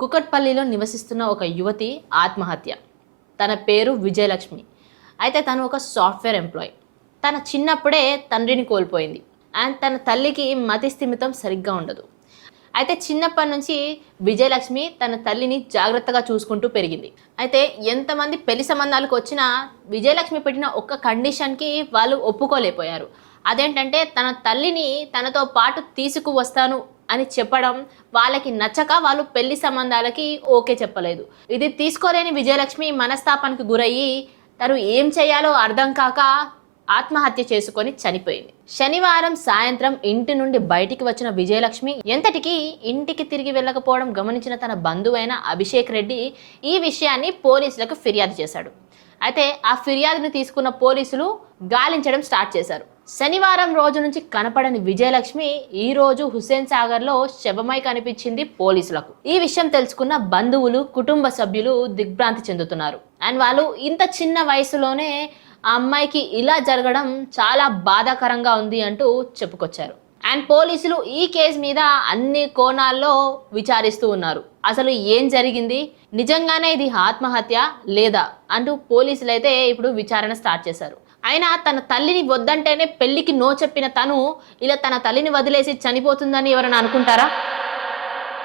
కుకట్పల్లిలో నివసిస్తున్న ఒక యువతి ఆత్మహత్య. తన పేరు విజయలక్ష్మి. అయితే తను ఒక సాఫ్ట్వేర్ ఎంప్లాయీ. తన చిన్నప్పుడే తండ్రిని కోల్పోయింది. అండ్ తన తల్లికి మతి స్థిమితం సరిగ్గా ఉండదు. అయితే చిన్నప్పటి నుంచి విజయలక్ష్మి తన తల్లిని జాగ్రత్తగా చూసుకుంటూ పెరిగింది. అయితే ఎంతమంది పెళ్లి సంబంధాలకు వచ్చినా విజయలక్ష్మి పెట్టిన ఒక్క కండిషన్కి వాళ్ళు ఒప్పుకోలేకపోయారు. అదేంటంటే తన తల్లిని తనతో పాటు తీసుకువస్తాను అని చెప్పడం వాళ్ళకి నచ్చక వాళ్ళు పెళ్లి సంబంధాలకి ఓకే చెప్పలేదు. ఇది తీసుకోలేని విజయలక్ష్మి మనస్తాపానికి గురయ్యి తను ఏం చేయాలో అర్థం కాక ఆత్మహత్య చేసుకొని చనిపోయింది. శనివారం సాయంత్రం ఇంటి నుండి బయటికి వచ్చిన విజయలక్ష్మి ఎంతటికి ఇంటికి తిరిగి వెళ్ళకపోవడం గమనించిన తన బంధువైన అభిషేక్ రెడ్డి ఈ విషయాన్ని పోలీసులకు ఫిర్యాదు చేశాడు. అయితే ఆ ఫిర్యాదును తీసుకున్న పోలీసులు గాలించడం స్టార్ట్ చేశారు. శనివారం రోజు నుంచి కనపడని విజయలక్ష్మి ఈ రోజు హుస్సేన్ సాగర్లో శవమై కనిపించింది పోలీసులకు. ఈ విషయం తెలుసుకున్న బంధువులు, కుటుంబ సభ్యులు దిగ్భ్రాంతి చెందుతున్నారు. అండ్ వాళ్ళు ఇంత చిన్న వయసులోనే ఆ అమ్మాయికి ఇలా జరగడం చాలా బాధాకరంగా ఉంది అంటూ చెప్పుకొచ్చారు. అండ్ పోలీసులు ఈ కేసు మీద అన్ని కోణాల్లో విచారిస్తూ ఉన్నారు. అసలు ఏం జరిగింది, నిజంగానే ఇది ఆత్మహత్య లేదా అంటూ పోలీసులు అయితే ఇప్పుడు విచారణ స్టార్ట్ చేశారు. అయినా తన తల్లిని వద్దంటేనే పెళ్లికి నో చెప్పిన తను ఇలా తన తల్లిని వదిలేసి చనిపోతుందని ఎవరైనా అనుకుంటారా?